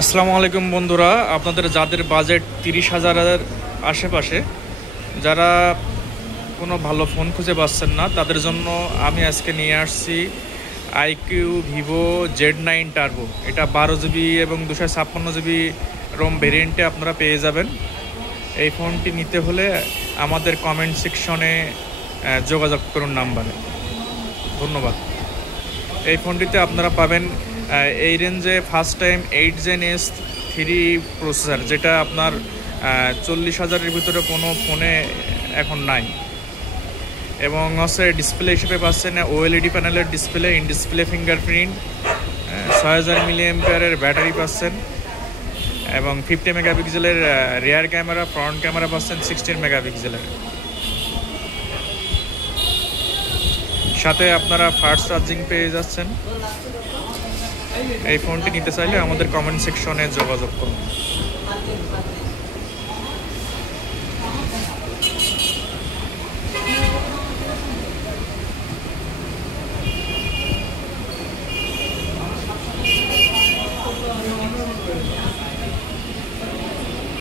আসসালামু আলাইকুম বন্ধুরা, আপনাদের যাদের বাজেট 30,000-এর আশেপাশে, যারা কোনো ভালো ফোন খুঁজে পাচ্ছেন না, তাদের জন্য আমি আজকে নিয়ে আসছি আইকিউ ভিভো Z9 টার্বো। এটা 12 জিবি এবং 256 জিবি রোম ভেরিয়েন্টে আপনারা পেয়ে যাবেন। এই ফোনটি নিতে হলে আমাদের কমেন্ট সেকশনে যোগাযোগ করুন নাম্বারে। ধন্যবাদ। এই ফোনটিতে আপনারা পাবেন এই রেঞ্জে first time 8 Gen S 3 processor, যেটা আপনার 40,000-এর ভিতরে কোনো ফোনে এখন নাই। এবং হচ্ছে ডিসপ্লে হিসেবে পাচ্ছেন ওএলইডি প্যানেলের ডিসপ্লে, ইন ডিসপ্লে ফিঙ্গারপ্রিন্ট, 6000 mAh-এর ব্যাটারি পাচ্ছেন এবং 50 মেগাপিক্সেলের রিয়ার ক্যামেরা, ফ্রন্ট ক্যামেরা পাচ্ছেন 16 মেগাপিক্সেলের। সাথে আপনারা ফাস্ট চার্জিং পেয়ে যাচ্ছেন। এই ফোনটি নিতে চাইলে আমাদের কমেন্ট সেকশনে যোগাযোগ করুন।